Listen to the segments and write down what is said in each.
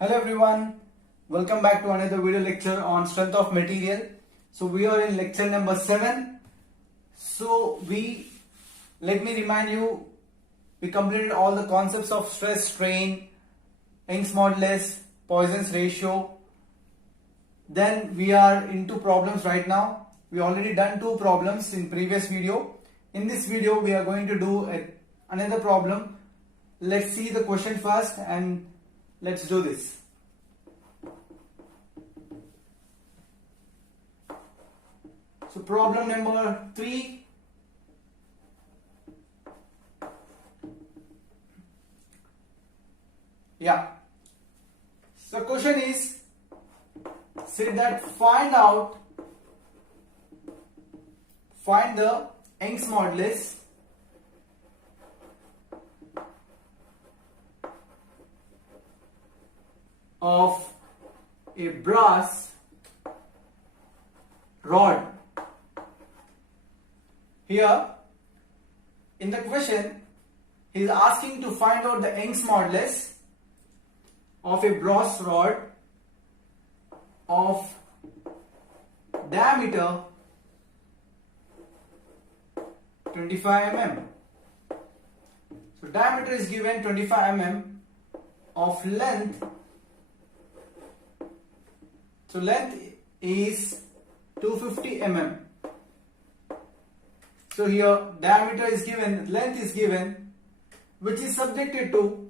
Hello everyone, welcome back to another video lecture on strength of material. So we are in lecture number 7. Let me remind you, we completed all the concepts of stress, strain, Young's modulus, Poisson's ratio. Then we are into problems right now. We already done 2 problems in previous video. In this video we are going to do another problem. Let's see the question first and let's do this. So problem number 3. Yeah. So question is said that find the Young's modulus of a brass rod. Here in the question he is asking to find out the Young's modulus of a brass rod of diameter 25 mm. So diameter is given 25 mm, of length. So length is 250 mm. So here diameter is given, length is given, which is subjected to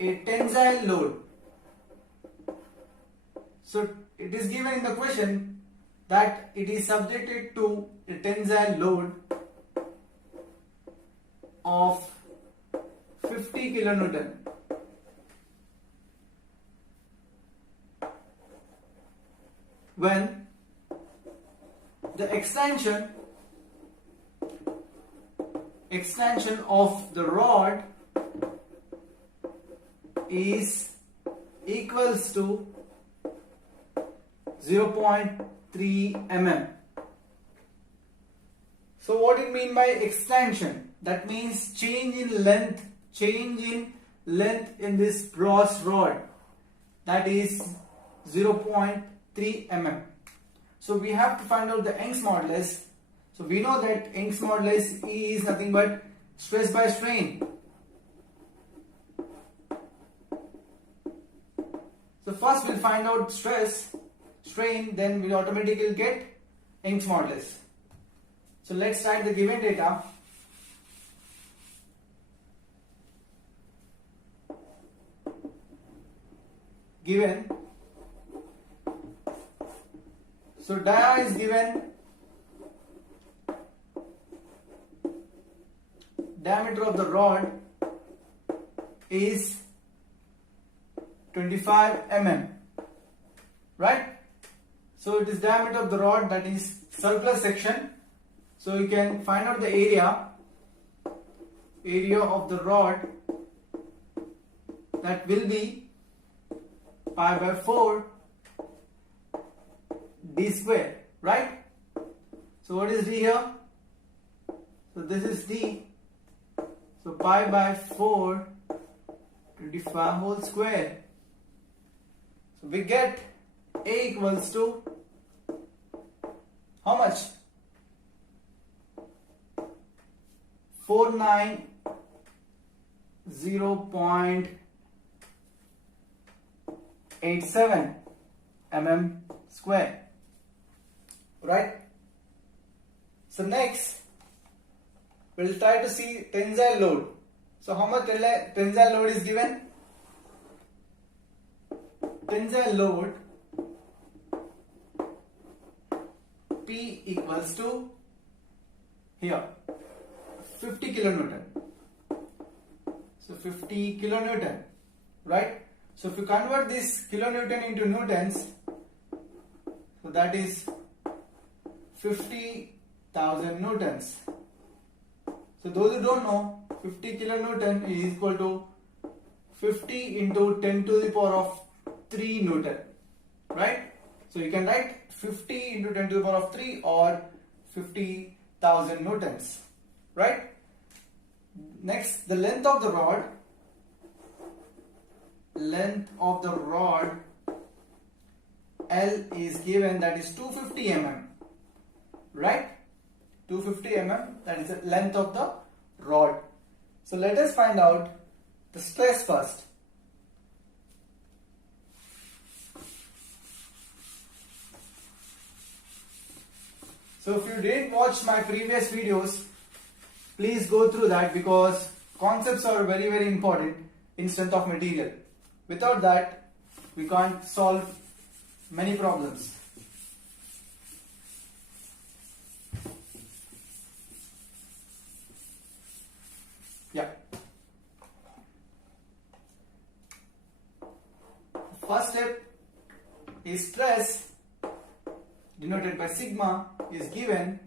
a tensile load. So it is given in the question that it is subjected to a tensile load of 50 kilonewton. When the extension of the rod is equals to 0.3 mm. So what it mean by extension? That means change in length in this brass rod, that is 0.3 mm. So we have to find out the Young's modulus. So we know that Young's modulus E is nothing but stress by strain. So first we'll find out stress, strain, then we'll automatically get Young's modulus. So let's write the given data. Given. So dia is given, diameter of the rod is 25 mm, right? So it is diameter of the rod, that is circular section. So you can find out the area of the rod, that will be pi by 4 d square, right? So what is d here? So this is d. So pi by 4 25 whole square. So we get A equals to how much? 490.87 mm square, right? So next we'll try to see tensile load. So how much tensile load is given? Tensile load P equals to here 50 kilonewton. So 50 kilonewton, right? So if you convert this kilonewton into newtons, so that is 50,000 newtons. So those who don't know, 50 kilonewton is equal to 50 into 10 to the power of 3 Newton, right? So you can write 50 into 10 to the power of 3 or 50,000 newtons, right? Next, the length of the rod. Length of the rod L is given, that is 250 mm, right? 250 mm, that is the length of the rod. So let us find out the stress first. So if you didn't watch my previous videos, please go through that, because concepts are very, very important in strength of material. Without that, we can't solve many problems. Yeah. First step is stress, denoted by sigma, is given.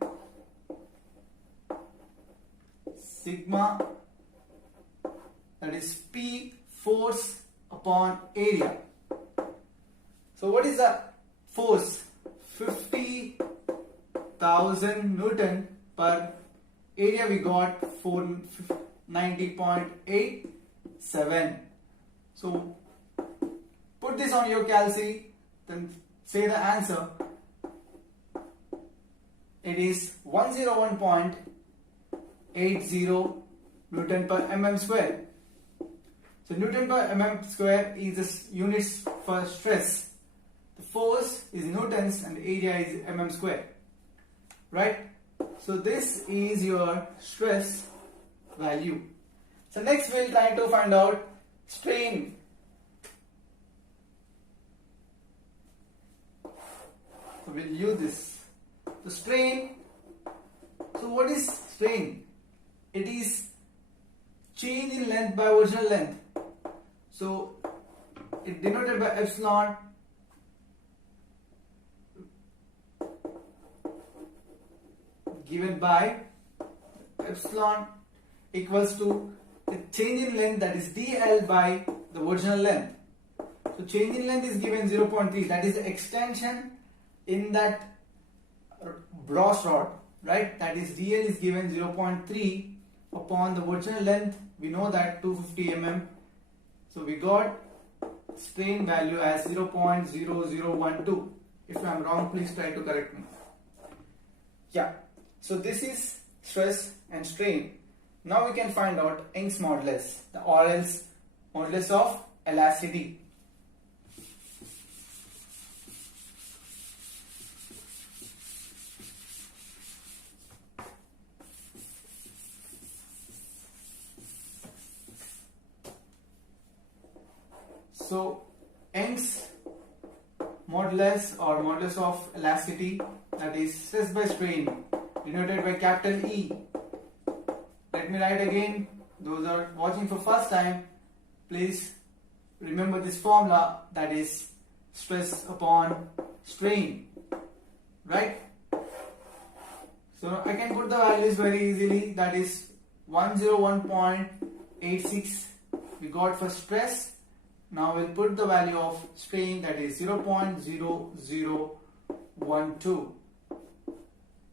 Sigma, that is P, force upon area. So what is the force? 50,000 Newton per area. We got 490.87. So put this on your calci, then say the answer. It is 101.80 Newton per mm square. So Newton per mm square is the units for stress. The force is newtons and the area is mm square, right? So this is your stress value. So next we'll try to find out strain. So we'll use this. So strain. So what is strain? It is change in length by original length. So it denoted by epsilon given by epsilon equals to the change in length, that is dl by the original length. So change in length is given 0.3, that is the extension in that Bross rod, right? That is dl is given 0.3 upon the original length. We know that 250 mm. So we got strain value as 0.0012. If I am wrong, please try to correct me. Yeah. So this is stress and strain. Now we can find out Young's modulus, or else modulus of elasticity. So Young's modulus or modulus of elasticity, that is stress by strain, denoted by capital E. Let me write again. Those are watching for first time, please remember this formula, that is stress upon strain, right? So I can put the values very easily, that is 101.86 we got for stress. Now we'll put the value of strain, that is 0.0012,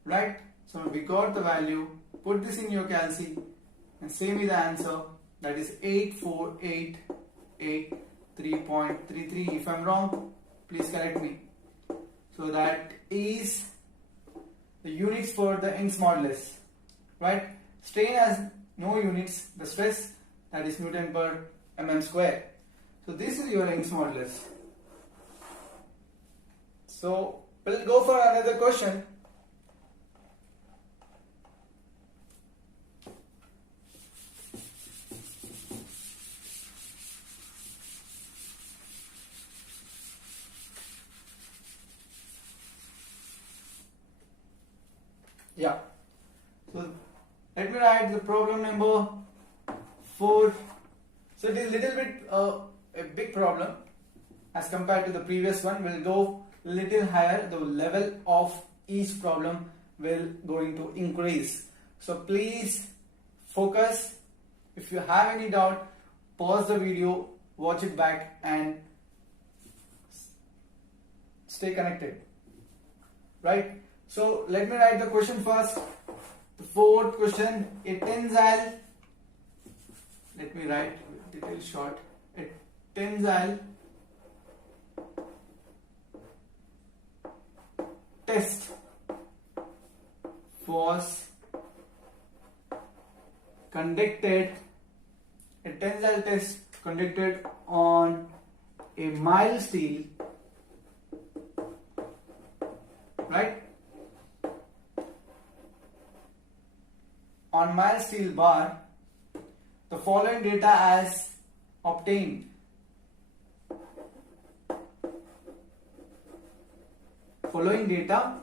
right? So we got the value, put this in your calci and say me the answer, that is 8483.33. If I'm wrong, please correct me. So that is the units for the Young's modulus, right? Strain has no units, the stress, that is Newton per mm square. So this is your Young's modulus. So we'll go for another question. Yeah. So let me write the problem number 4. So it is little bit a big problem as compared to the previous one. We'll go little higher. The level of each problem will going to increase. So please focus. If you have any doubt, pause the video, watch it back and stay connected, right? So let me write the question first. The fourth question, a tensile, let me write little short, a tensile test was conducted, a tensile test conducted on a mild steel, right? On mild steel bar, the following data as obtained. Following data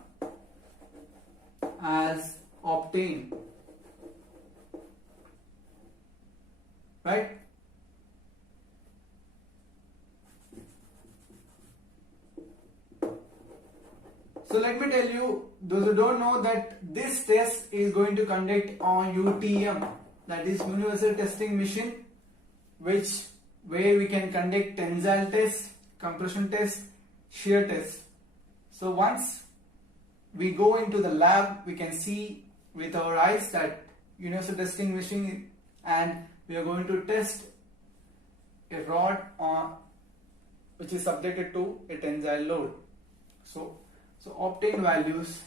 as obtained, right? So let me tell you, those who don't know, that this test is going to conduct on UTM, that is Universal Testing Machine, where we can conduct tensile test, compression test, shear test. So once we go into the lab, we can see with our eyes that Universal Testing Machine, and we are going to test a rod on which is subjected to a tensile load. So obtained values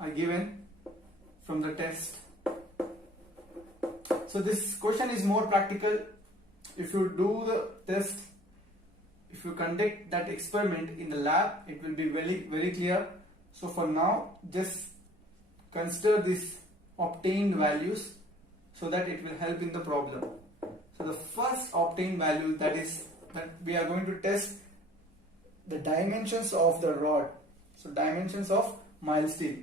are given from the test. So this question is more practical. If you do the test, if you conduct that experiment in the lab, it will be very clear. So for now, just consider these obtained values so that it will help in the problem. So the first obtained value, that we are going to test the dimensions of the rod. So dimensions of mild steel.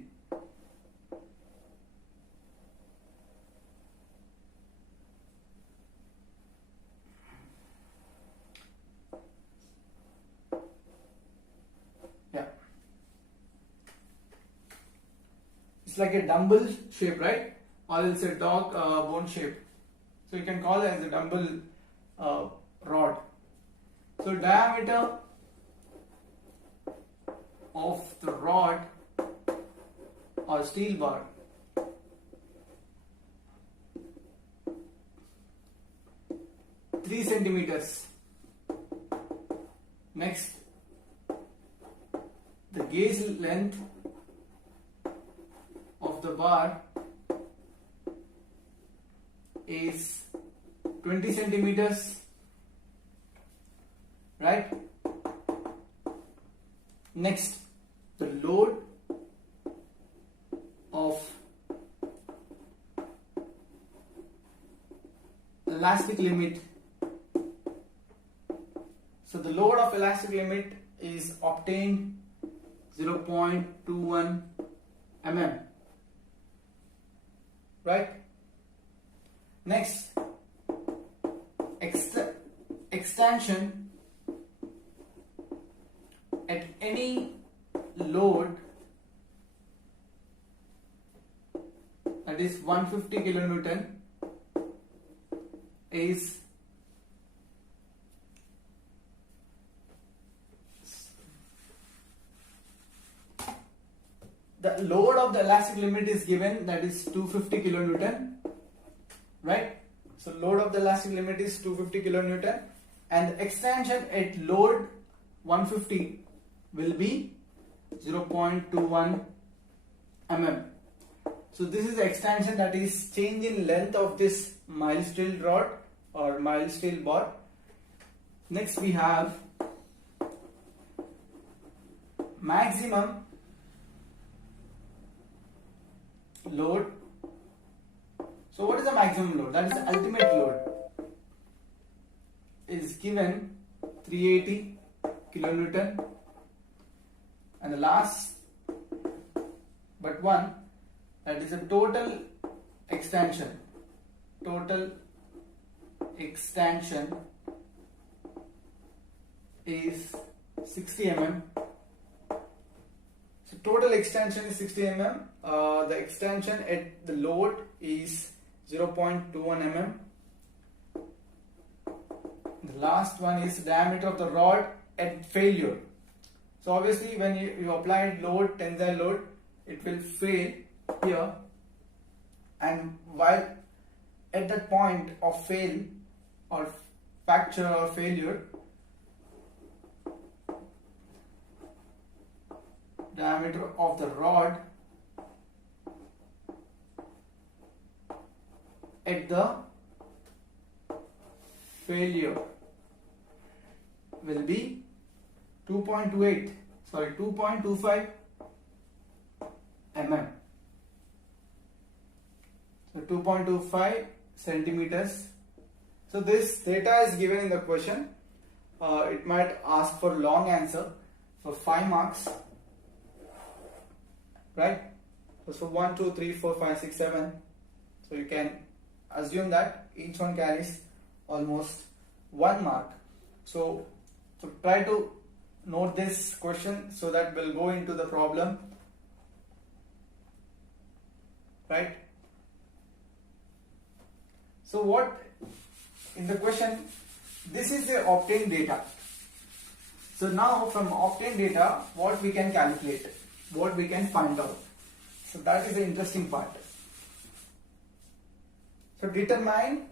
Yeah. It's like a dumbbell shape, right? Or else a dog bone shape. So you can call it as a dumbbell rod. So diameter of the rod or steel bar centimeters. Next, the gauge length of the bar is 20 centimeters, right? Next, the load of elastic limit. So the load of elastic limit is obtained 0.21 mm, right? Next, extension at any load, that is 150 kilonewton, is the load of the elastic limit is given, that is 250 kilonewton, right? So load of the elastic limit is 250 kilonewton, and the extension at load 150 will be 0.21 mm. So this is the extension, that is change in length of this mild steel rod or mild steel bar. Next we have maximum load. So what is the maximum load? That is the ultimate load, is given 380 kilonewton, and the last but one, that is a total extension. Total extension is 60 mm. So total extension is 60 mm. The extension at the load is 0.21 mm. The last one is diameter of the rod at failure. So obviously when you apply load, tensile load, it will fail here, and while at that point of fail or fracture or failure, diameter of the rod at the failure will be 2.25 mm. So 2.25 centimeters. So this data is given in the question. It might ask for long answer for 5 marks, right? So 1, 2, 3, 4, 5, 6, 7. So you can assume that each one carries almost 1 mark. So try to note this question so that we'll go into the problem, right? So what in the question, this is the obtained data. So now from obtained data, what we can calculate, what we can find out. So that is the interesting part. So determine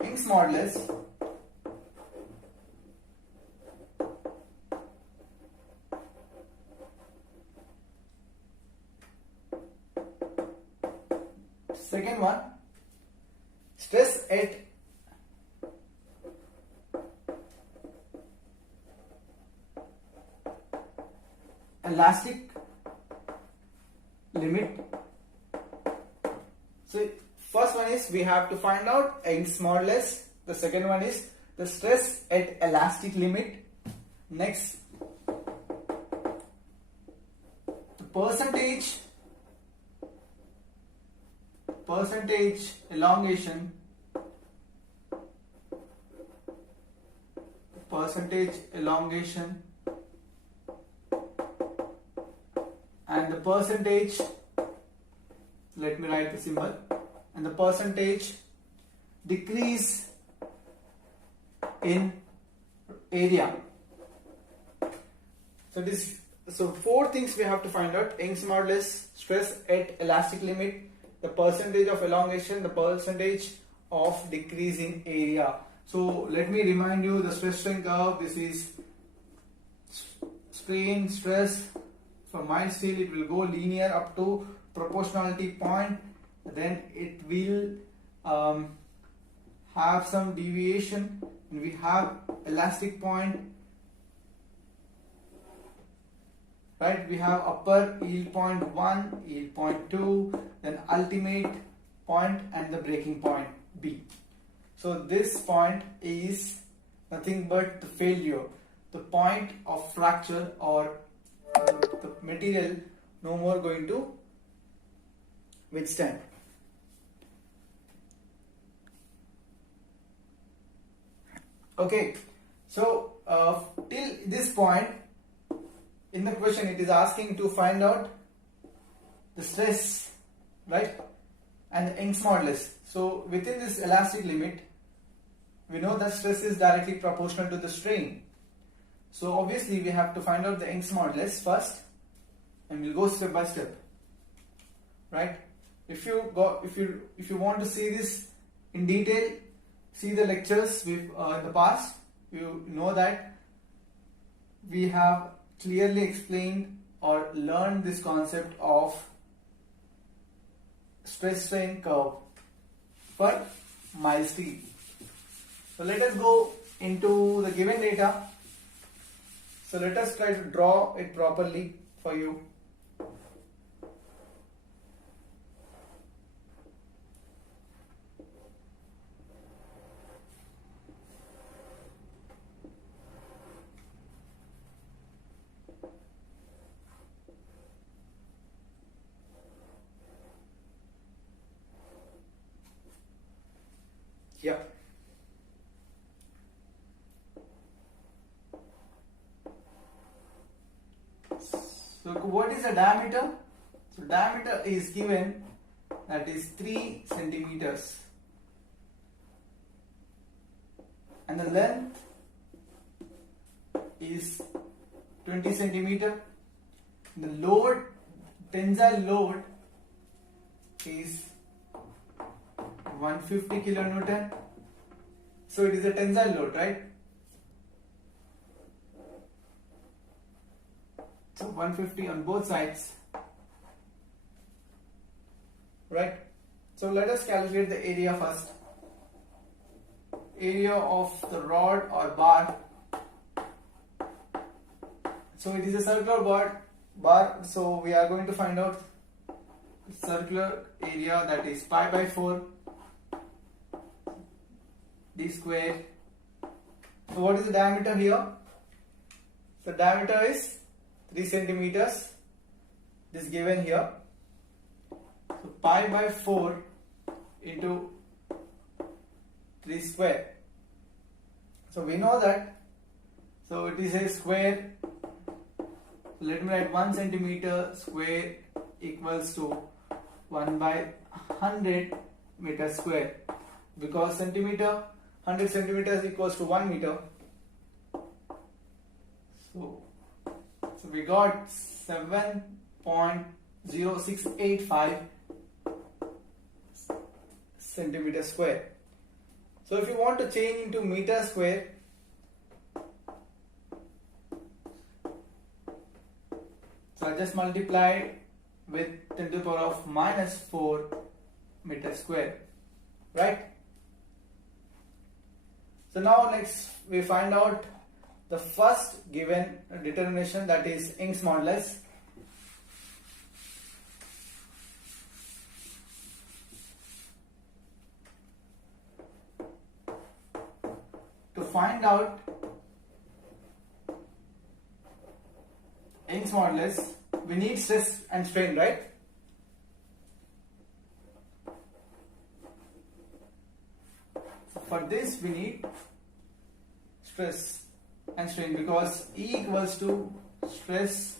Young's modulus second one, stress at elastic limit. So first one is we have to find out Young's modulus. The second one is the stress at elastic limit. Next, the percentage elongation, and the percentage, let me write the symbol, and the percentage decrease in area. So 4 things we have to find out: Young's modulus, stress at elastic limit, the percentage of elongation, the percentage of decreasing area. So let me remind you the stress strain curve. This is strain stress. For mild steel, it will go linear up to proportionality point. Then it will have some deviation, and we have elastic point, right? We have upper yield point 1, yield point 2, then ultimate point and the breaking point B. So this point is nothing but the failure, the point of fracture, or the material no more going to withstand. Okay, so till this point in the question, it is asking to find out the stress, right, and the Young's modulus. So within this elastic limit, we know that stress is directly proportional to the strain. So obviously we have to find out the Young's modulus first, and we'll go step by step, right? If you want to see this in detail, see the lectures in the past. You know that we have clearly explained or learned this concept of stress strain curve for mild steel. So let us go into the given data. So let us try to draw it properly for you. Yeah. So what is the diameter? So diameter is given, that is 3 centimeters, and the length is 20 centimeter. The load, tensile load is 150 kilonewton. So it is a tensile load, right? So 150 on both sides, right? So let us calculate the area first. Area of the rod or bar. So it is a circular bar. So we are going to find out circular area, that is pi by 4 d square. So what is the diameter here? The diameter is 3 centimeters. This given here. So pi by 4 into 3 square. So we know that. So it is a square. Let me write 1 centimeter square equals to 1 by 100 meter square, because 100 centimeters equals to 1 meter. So we got 7.0685 centimeter square. So if you want to change into meter square, so I just multiply with 10 to the power of minus 4 meter square, right? So now next we find out the first given determination, that is Young's modulus. To find out Young's modulus, we need stress and strain, right? So for this we need stress and strain, because E equals to stress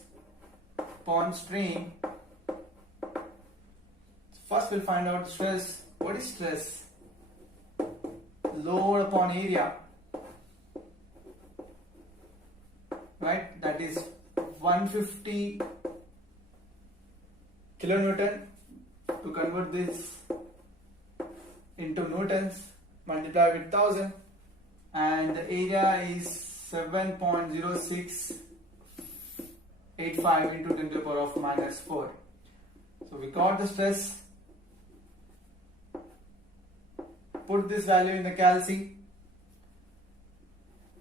upon strain. First we'll find out stress. What is stress? Load upon area, right? That is 150 kilonewton. To convert this into newtons, multiply with 1000, and the area is 7.0685 into 10 to the power of minus 4. So we got the stress. Put this value in the calci.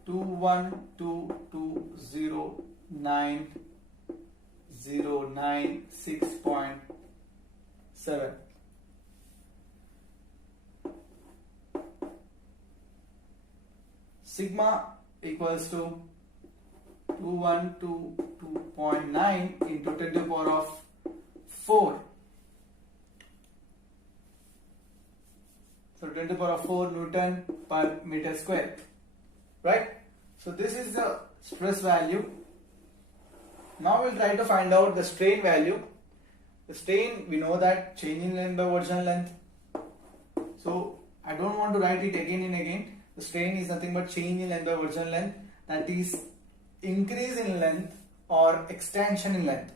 2122909.6.7. Sigma equals to 2122.9 into 10 to the power of 4. So 10 to the power of 4 Newton per meter square, right? So this is the stress value. Now we'll try to find out the strain value. The strain, we know that change in length by original length. So I don't want to write it again and again. The strain is nothing but change in length by original length, that is increase in length or extension in length.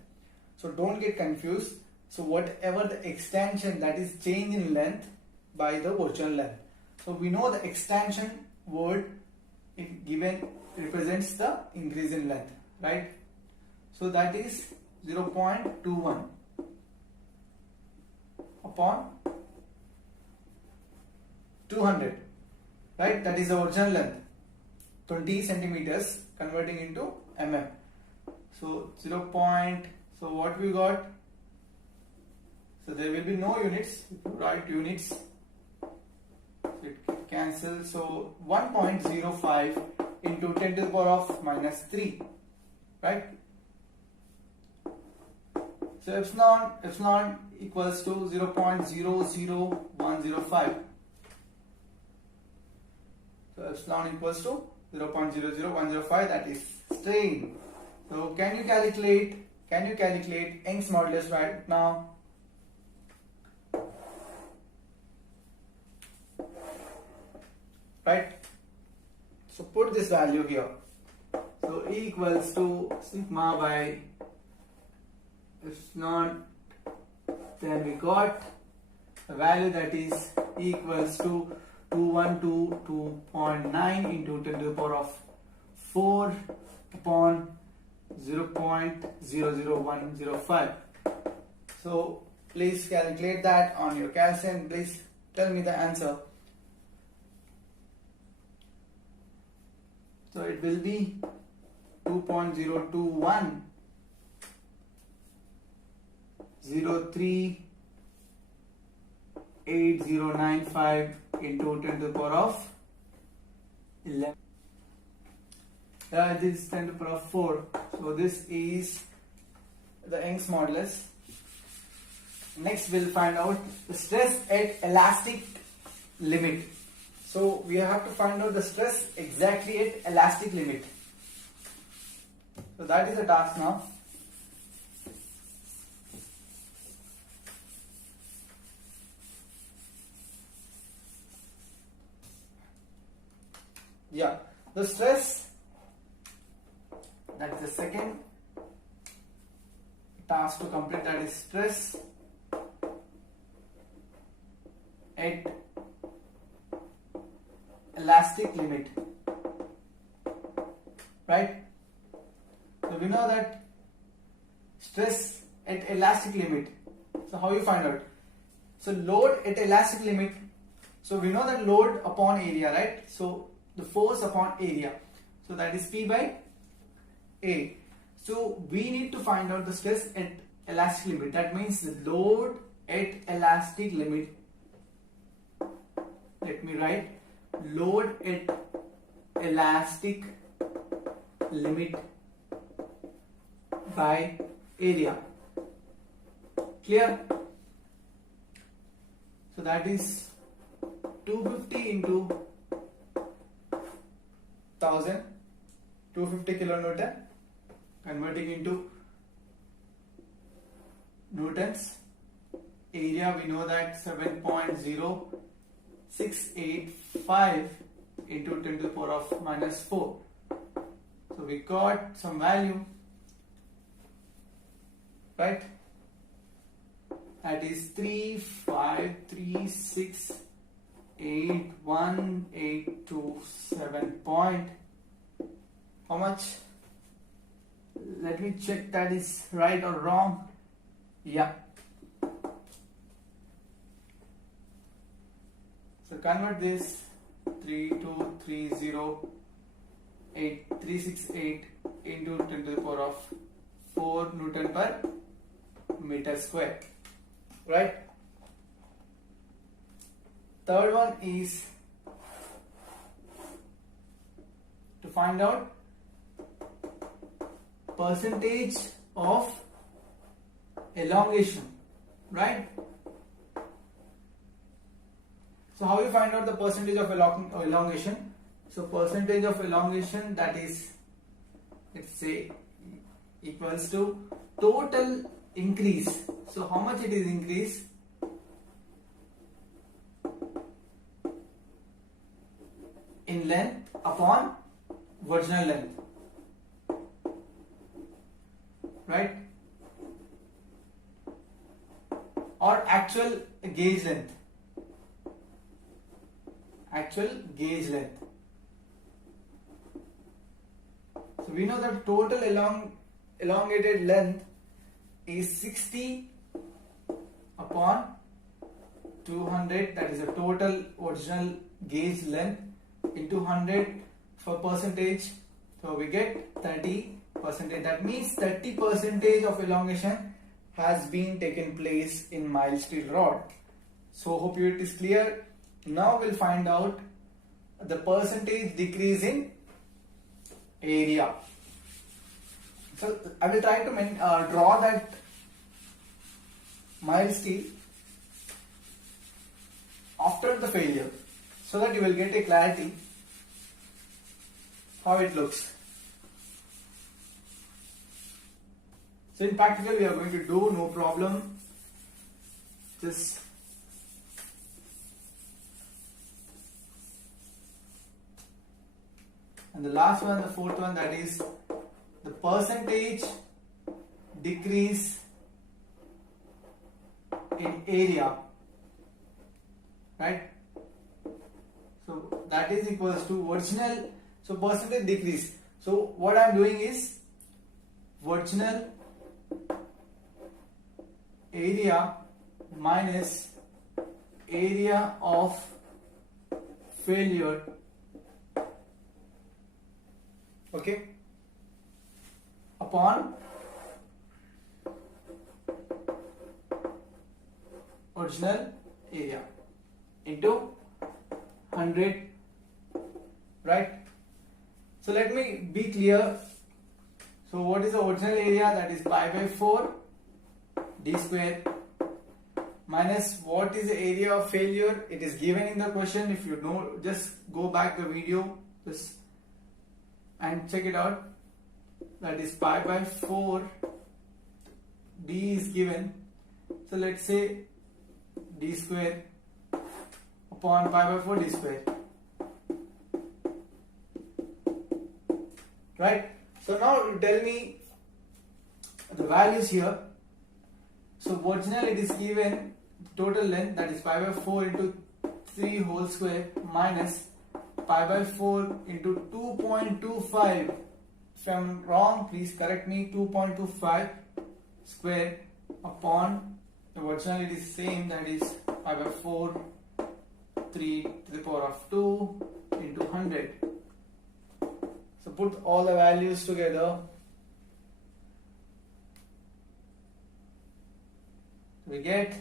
So don't get confused. So whatever the extension, that is change in length by the original length. So we know the extension word given represents the increase in length, right? So that is 0.21 upon 200, right? That is the original length, 20 centimeters, converting into mm. So so what we got? So there will be no units. If you write units, it cancels. So 1.05 into 10 to the power of minus 3, right? So epsilon equals to 0.00105. So epsilon equals to 0.00105, that is strain. So can you calculate Young's modulus right now? Right? So put this value here. So E equals to sigma by epsilon. Then we got a value that is E equals to 212.9 into 10 to the power of 4 upon 0.00105. So please calculate that on your calculation. Please tell me the answer. So it will be 2.021 038095 into 10 to the power of 11. This is 10 to the power of 4. So this is the Young's modulus. Next we'll find out the stress at elastic limit. So we have to find out the stress exactly at elastic limit. So that is the task now. Yeah, the stress, that is the second task to complete, that is stress at elastic limit, right? So we know that stress at elastic limit. So how you find out? So load at elastic limit. So we know that load upon area, right? So the force upon area. So that is P by A. So we need to find out the stress at elastic limit. That means the load at elastic limit. Let me write load at elastic limit by area. Clear? So that is 250 into 1000, 250 kilonewton, converting into newtons. Area we know that 7.0685 into 10 to the power of minus 4. So we got some value, right? That is 353681827 point. How much? Let me check that is right or wrong. Yeah. So convert this 3230868 into 10 to the power of 4 Newton per meter square. Right? Third one is to find out percentage of elongation, right? So how you find out the percentage of elongation? So percentage of elongation, that is, let's say, equals to total increase. So how much it is increase? In length upon virginal length, right? Or actual gauge length. Actual gauge length. So we know that total elongated length is 60 upon 200, that is the total original gauge length, into 100 for percentage. So we get 30%. That means 30% of elongation has been taken place in mild steel rod. So hope it is clear. Now we'll find out the percentage decrease in area. So I will try to draw that mild steel after the failure, so that you will get a clarity how it looks. So in practical we are going to do, no problem. Just And the last one, the fourth one, that is the percentage decrease in area, right? So that is equals to original, so percentage decrease. So what I am doing is original area minus area of failure, okay, upon original area into 100, right? So let me be clear. So what is the original area? That is pi by 4 d square minus what is the area of failure? It is given in the question. If you know, just go back the video and check it out. That is pi by 4 d is given. So let's say d square upon pi by 4 d square, right? So now you tell me the values here. So original, it is given total length, that is pi by 4 into 3 whole square minus pi by 4 into 2.25. If I am wrong, please correct me. 2.25 square upon the original, it is same, that is pi by 4 3 to the power of 2 into 100. So put all the values together. We get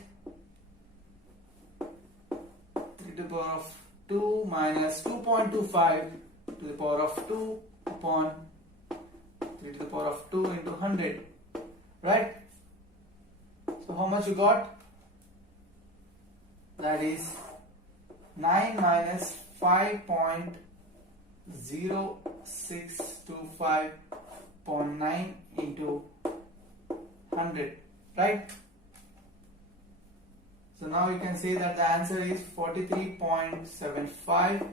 3 to the power of 2 minus 2.25 to the power of 2 upon 3 to the power of 2 into 100, right? So how much you got? That is 9 minus 5.0625.9 into 100, right? So now you can say that the answer is 43.75.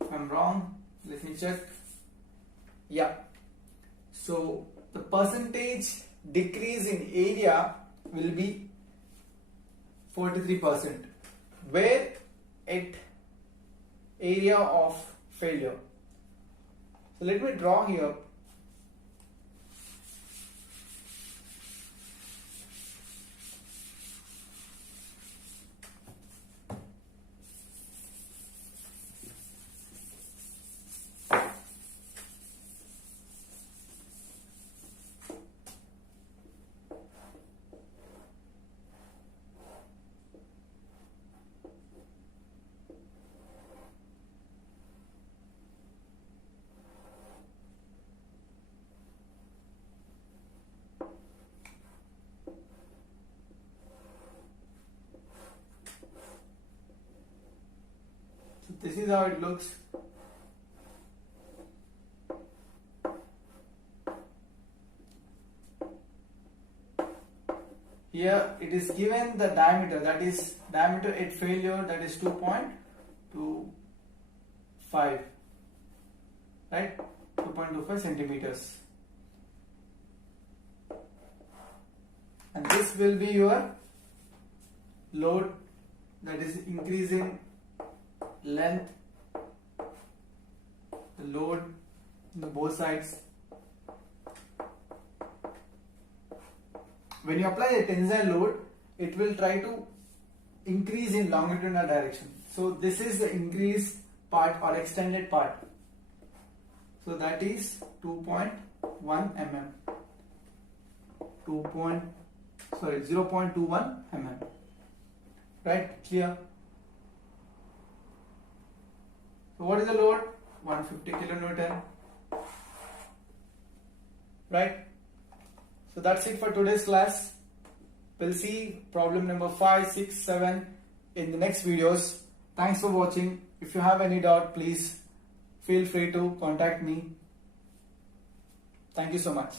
If I'm wrong, let me check. Yeah. So the percentage decrease in area will be 43%, where at area of failure. So let me draw here. This is how it looks. Here it is given the diameter, that is diameter at failure, that is 2.25, right? 2.25 centimeters. And this will be your load, that is increasing length, the load on both sides. When you apply a tensile load, it will try to increase in longitudinal direction. So this is the increased part or extended part. So that is 2.1 mm. 0.21 mm. Right? Clear? So what is the load? 150 kilonewton. Right? So that's it for today's class. We'll see problem number 5, 6, 7 in the next videos. Thanks for watching. If you have any doubt, please feel free to contact me. Thank you so much.